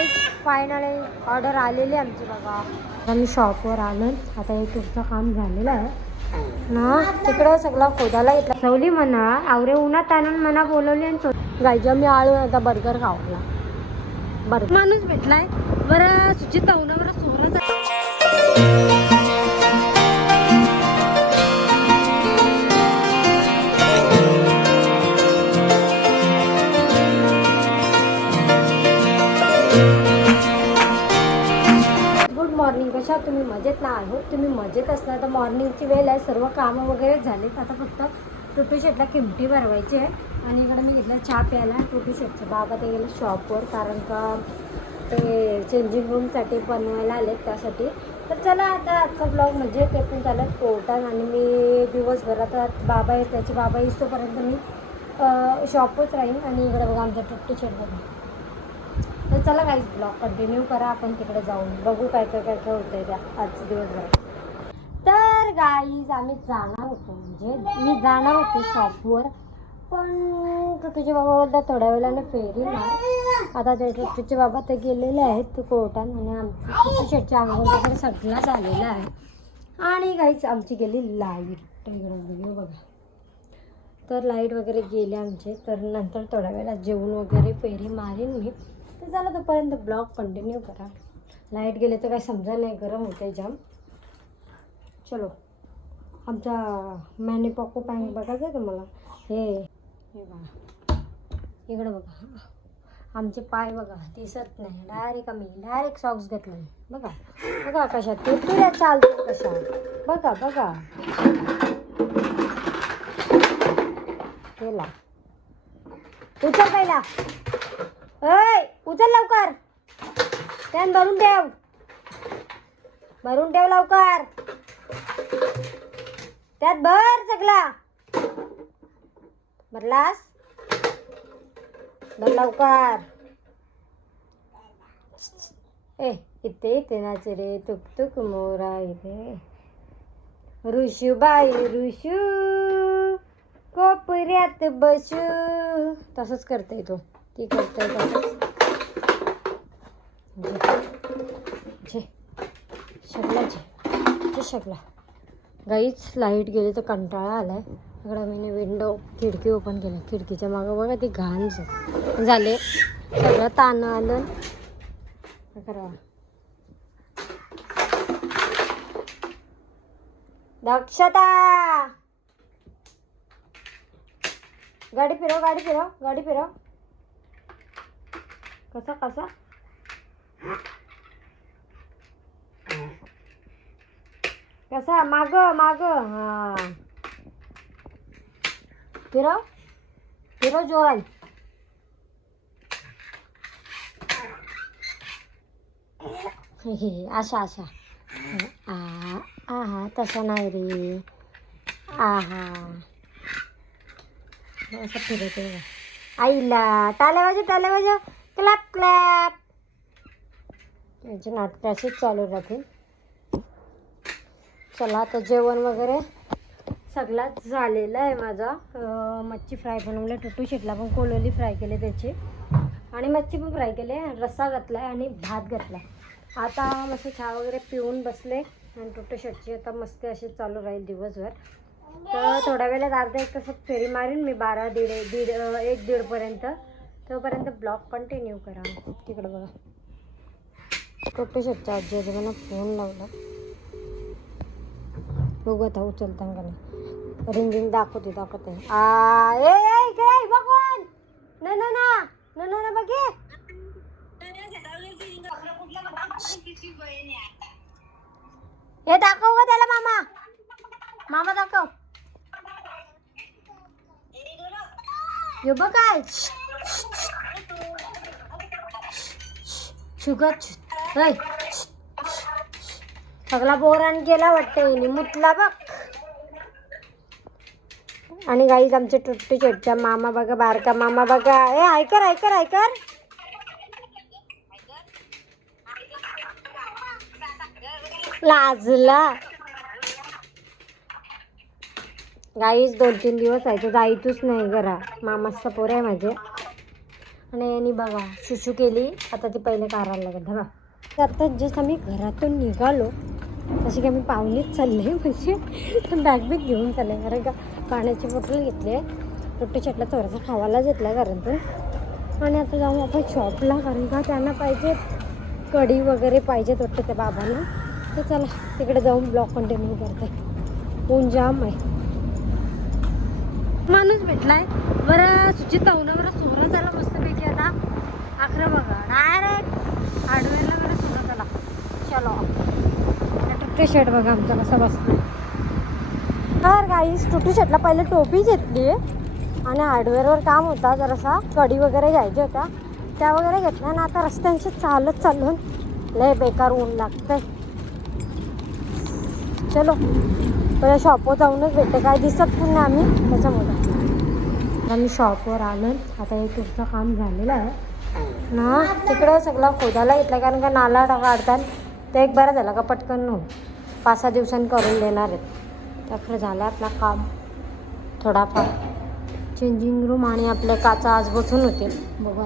काही finally order आलेली आमची बघा. आम्ही शॉपवर आलो. आता हे तुमचं काम झालेलं आहे ना. तिकडं सगळं खोदायला घेतला सवली म्हणा आवरे उन्हात आणून म्हणा बोलवली आणि गायच्या मी आळू आता बर्गर खावला. बर्गर माणूस भेटलाय बरं सुचित पाहुणा बरं सोराचा. मॉर्निंग कशा तुम्ही मजेत ना आहोत. तुम्ही मजेत असणार तर मॉर्निंगची वेळ आहे. सर्व कामं वगैरे झालेत. आता फक्त टोटू शेटला किमटी भरवायची आहे. आणि इकडे मी घेतला चहा प्यायला टोटू शेटचा. बाबा ते गेले शॉपवर कारण का ते चेंजिंग रूमसाठी बनवायला आलेत त्यासाठी. तर चला आता आजचा ब्लॉग म्हणजे ते पण झालं कोर्टात. आणि मी दिवसभरात बाबा आहे त्याचे बाबा येईस्तोपर्यंत मी शॉपच राहीन. आणि इकडे बघा आमचा टोटू शेट बघा. तर चला गाईज ब्लॉग कंटिन्यू करा. आपण तिकडे जाऊन बघू काय काय होतं आहे त्या आजच्या दिवसभरात. तर गाईज आम्ही जाणार होतो म्हणजे मी जाणार होते शॉपवर. पण टोटूचे बाबा बोलतात थोड्या वेळाने फेरी नाही. आता ते टोटूचे बाबा ते गेलेले आहेत कोर्टात. आणि आमची टोटू शेटची अंघोळ वगैरे सगळं झालेलं आहे. आणि गाईज आमची गेली लाईट इकडे बघा. तर लाईट वगैरे गेले आमचे. तर नंतर थोड्या वेळेला जेवण वगैरे फेरी मारीन मी. तर झालं तोपर्यंत ब्लॉग कंटिन्यू करा. लाईट गेले तर काही समजा नाही गरम होते जाम. चलो आमचा मॅनिपॉको पॅन्ट बघायचं आहे तुम्हाला. हे बघा इकडं बघा आमचे पाय बघा दिसत नाही. डायरेक्ट सॉक्स घातले बघा. बघा कशा तुऱ्या चालतो कशा बघा बघा. केला उचल पहिला. ऐ उचल लवकर. त्यान भरून ठेव लवकर. त्यात भर सगळा भरलास भर लवकर. इथे नाच रे तुक तुक मोरा इथे. ऋषूबाई ऋषू कोपऱ्यात बसू. तसंच करते तो. ती करते तसंच. शकला गाईच लाईट गेली तर कंटाळा आलाय. इकडं मी विंडो खिडकी ओपन केली. खिडकीच्या मागं बघा ती घाण झाले सगळं ताण आलं. करा दक्षता. गाडी फिरव. कसा माग हा फिरव जोरात. अशा आहा तसं नाही रे. असं फिरवते आईला. टाळ्या वाजव क्लॅप. यांचे नाटक असेच चालू राहतील. चला आता जेवण वगैरे सगळंच झालेलं आहे माझा. मच्छी फ्राय बनवलं. टोटू शेटला पण कोलोली फ्राय केले त्याची. आणि मच्छी पण फ्राय केले. रस्सा घातला आहे आणि भात घातला. आता मस्त चहा वगैरे पिऊन बसले. आणि टोटू शेटची आता मस्ती अशी चालू राहील दिवसभर. तर थोड्या वेळात अर्धा एक तासात फेरी मारीन मी 1:30पर्यंत. तोपर्यंत ब्लॉग कंटिन्यू करा. तिकडे बघा टोटू शेटच्या आजी आजोबांना फोन लावला. बघू आता उचलता का नाही. रिंगिंग दाखवते इकडे बघून ना बघे. हे दाखव का त्याला मामा दाखव. हे बघ काय शुगर सगळा बोरान केला वाटतं मुतला बघ. आणि गाईज आमचे टोटू शेटचा मामा बघा. बारका मामा बघा. ऐकर लाजला. गाईज 2-3 दिवस आहे तो जायतच नाही घरा. मामाचा पोर आहे माझे. आणि यांनी बघा शुशू केली, आता ती पहिले काढायला लागेल बघा. तर आता जस्ट आम्ही घरातून निघालो तशी की आम्ही पाहुणेच चालले, म्हणजे बॅग बिग घेऊन चालले. कारण का पाण्याची बॉटल घेतली आहे, टुट्टू शेटला थोडासा खावायला घेतला घरातून. आणि आता जाऊ आपण शॉपला, कारण का त्यांना पाहिजे कढी वगैरे पाहिजेत वाटतं त्या बाबांना. तर चला तिकडे जाऊन ब्लॉग कंटिन्यू करते. ऊन जाम आहे. माणूस भेटलाय बरं सुचित पाहुणा बरं सोहरा झाला मस्तपैकी. आता अकरा बघा डायरेक्ट हार्डवेअरला बरं सोहरा झाला. चलो टुट्टू शेट बघा आमचा कसा बसला. तर गाईस टुट्टू शेटला पहिले टोपी घेतली आणि हार्डवेअरवर काम होता, जरासा कढी वगैरे घ्यायच्या होत्या त्या वगैरे घेतल्या. आणि आता रस्त्यांशी चालत चालून लय बेकार ऊन लागतंय. चलो पहिल्या शॉपवर जाऊनच भेटते, काय दिसत पण नाही आम्ही त्याच्यामुळे. आम्ही शॉपवर आलो. आता हे तुमचं काम झालेलं आहे ना, तिकडं सगळं खोदायला घेतलं, कारण का नाला काढतात. ते एक बरं झालं का पटकन 5-6 दिवसांनी करून देणार आहेत. तर झालं आपलं काम थोडाफार. चेंजिंग रूम आणि आपले काचा आज बसून होते. बघा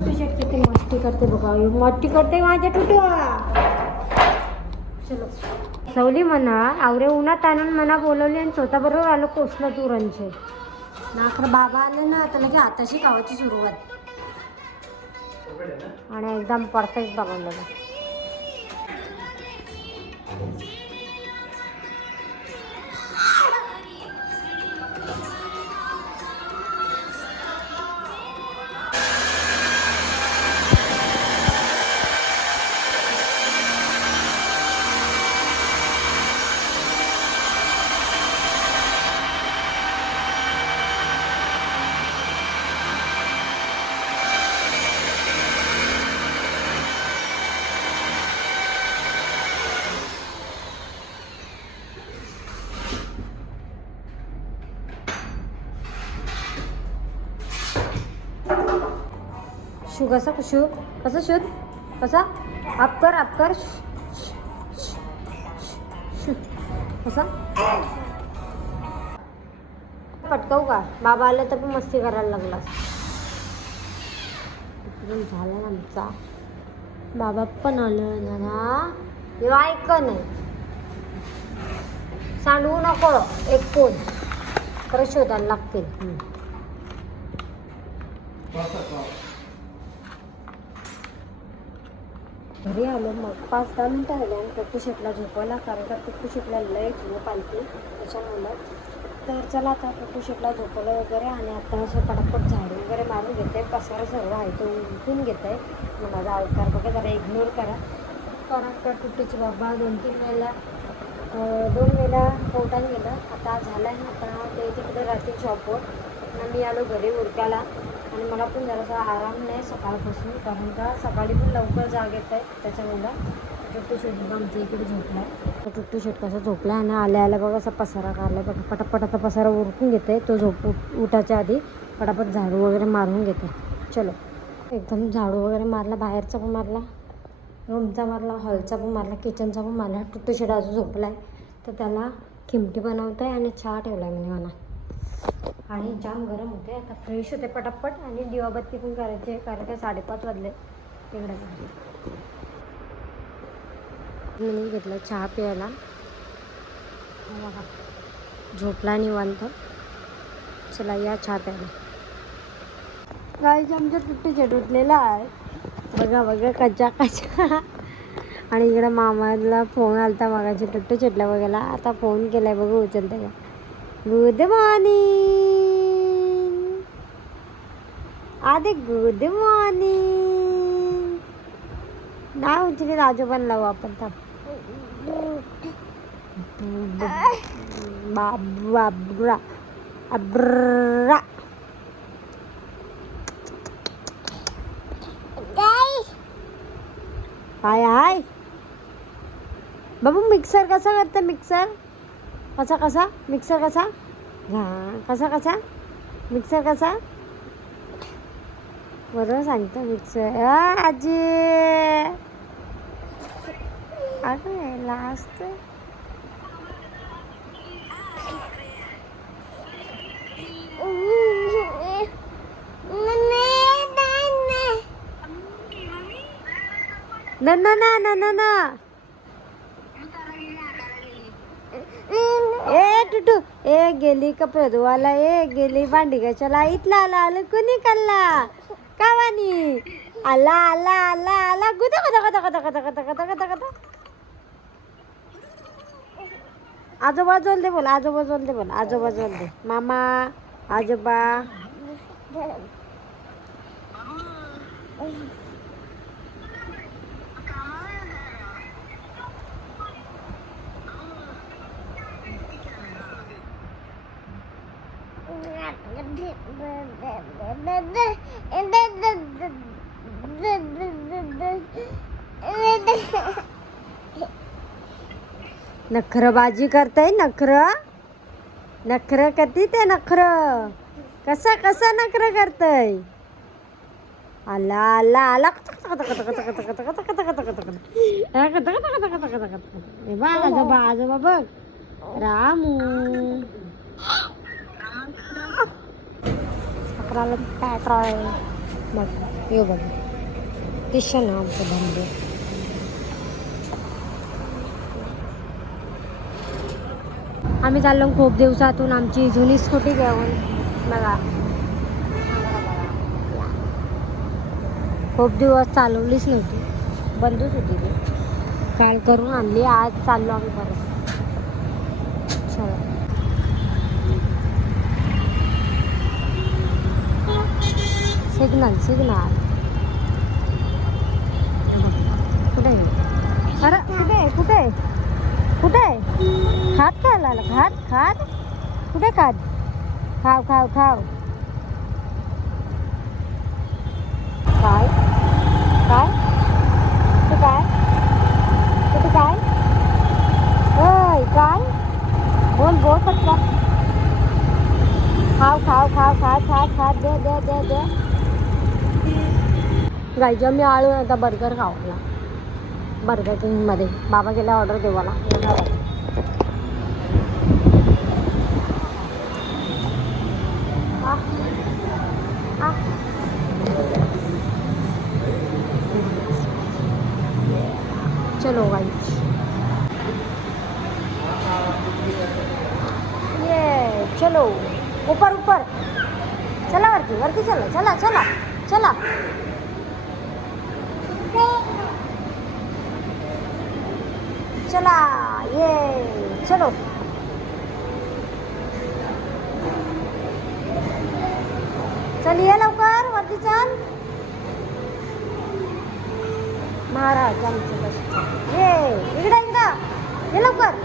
किती मस्ती करते बघा, मस्ती करते माझ्या टुटूआ. चलो सवली म्हणा आवरे उन्हात आणून म्हणा बोलवली आणि स्वतः बरोबर आलो कोसला तुरांचे ना. खरं बाबा आले ना आता लगे हाताशी खावायची सुरुवात. आणि एकदम परफेक्ट बनवलेलं. शू कसा शू कसा शूध कसा आप कर कसा पटकावू का. बाबा आले तर पण मस्ती करायला लागला. झाला ना आमचा बाबा पण आलं ना. ऐक नाही सांडवू नको एक फोन तर शोधायला लागतील. घरी आलो मग 5-10 मिनटं आले आणि टुट्टू शेटला झोपवला, कारण का टुट्टू शेटला लय झोप आली त्याच्यामुळं. तर चला आता टुट्टू शेटला झोपवलं वगैरे आणि आता असं पटापट झाडू वगैरे मारून घेत आहे. पसारा सर्व आहे तो उठून घेत आहे. मग माझा अवतार बघा जरा इग्नोर करा. कारण का टुट्टूचे बाबा 2 वेळा कोर्टाने गेलं. आता झालं आहे. आता ते तिकडे राहतील शॉपवर. मी आलो घरी उरकायला आणि मला पण जरासा आराम नाही सकाळपासून, कारण का सकाळी पण लवकर जाग येत आहे त्याच्यामुळं. टुट्टू शेट आमच्या इकडे झोपला आहे. तर टुट्टू शेट कसा झोपला आणि आल्या बघा असा पसारा काढला बघा. पटापट आता पसारा उरकून घेते. तो उठायच्या आधी पटापट झाडू वगैरे मारून घेते. चलो एकदम झाडू वगैरे मारला, बाहेरचा पण मारला, रूमचा मारला, हॉलचा पण मारला, किचनचा पण मारला. टुट्टू शेट अजून झोपला आहे तर त्याला खिमटी बनवत आहे आणि चहा ठेवला आहे म्हणजे मला. आणि जाम गरम होते. आता फ्रेश होते पटापट आणि दिवाबत्ती पण करायची आहे, कारण का 5:30 वाजले तिकडे. मी घेतलं चहा प्यायला. झोपला निवांत. चला या चहा प्यायला. गाईच आमच्या टुट्टू शेट उठलेला आहे बघा कच्चा आणि इकडे मामाला फोन आलता मागाची टुट्टू शेटला बघायला. आता फोन केलाय बघू उचलते का. गुड मॉर्निंग आदे, गुड मॉर्निंग. नाही उचली आजोबांना लावू आपण. बाबरा अब्रा हाय हाय बाबू. मिक्सर कसा करतं मिक्सर कसा मिक्सर कसा कसा मिक्सर कसा बरोबर सांगतं मिक्सर. आजी अगं लास्ट ना ना ना ना ना ना ए टुटू ए गेली कपडे धुवायला ए गेली भांडी घासायला इथला आला आलं कुणी कल्ला कावानी आला आला आला आला गुदा गुदा गुदा गुदा गुदा गुदा गुदा गुदा गुदा आजोबा जोल दे बोल आजोबा जोल दे बोल आजोबा जोल दे मामा आजोबा नखरबाजी करताय नखर नखर करती ते नखर कसा कसा नखर करताय आला आला आला आजोबा आजोबा बघ रामू अकराला पेट्रोल बघ ये बघ किशन आमचं धंदे आम्ही चाललो खूप दिवसातून आमची जुनी स्कूटी घेऊन बघा खूप दिवस चालवलीच नव्हती बंदच होती ती काल करून आणली आज चाललो आम्ही परत सिग्नल सिग्नल कुठे अरे कुठे कुठे कुठे खात खायला खात खात कुठे खात खाव खाव खाव काय काय तू काय कुठे काय ओय काय बोल बोल पटकन खाव खाव खाव खात खात खात दे दे दे दे गायच्या मी आळू आता बर्गर खावला बर्गर किंगमध्ये बाबा गेला ऑर्डर देवाला चलो गाइस ये चलो ऊपर ऊपर चला वरती वरती चला चला चला चला चला ये चलो चलिए लवकर वरती चल महाराज आमचं कसं ये इकडे इकडं ये लवकर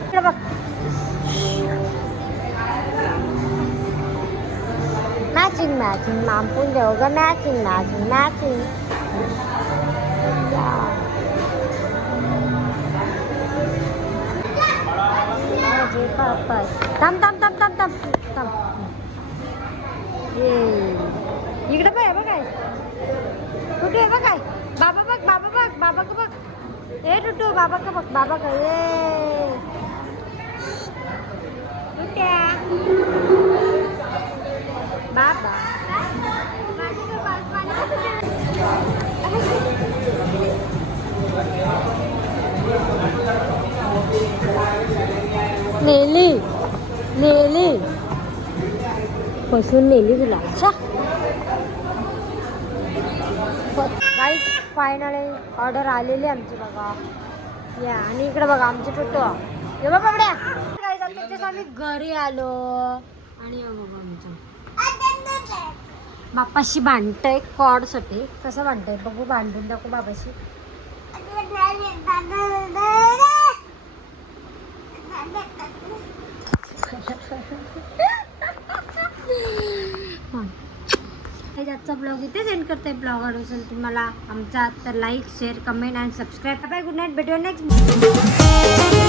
इकडे बघ मॅचिंग मॅचिंग मांपून देऊ ग मॅचिंग मॅचिंग मॅचिंग थांब थांब थांब थांब थांब थांब ये इकडे बघ काय कुठे आहे बघ काय बाबा बघ बाबा बघ बाबा का बघ ए टुटू बाबा का बघ बाबा का ये बाबा नेली नेली बसून नेली तुला गाईस फायनली ऑर्डर आलेली आमची बघा या आणि इकडे बघा आमचे टोटो हे बघा बाबड्या गाईस आताच आम्ही घरी आलो आणि बघा आमचं बापाशी भांडतंय कॉडसाठी कसं भांडतंय बघू भांडून दाखवू बाबाशी आजचा ब्लॉग इथे सेंड करते ब्लॉग आवडून तुम्हाला आमचा तर लाईक शेअर कमेंट आणि सबस्क्राईब बाय गुड नाईट भेटूया नेक्स्ट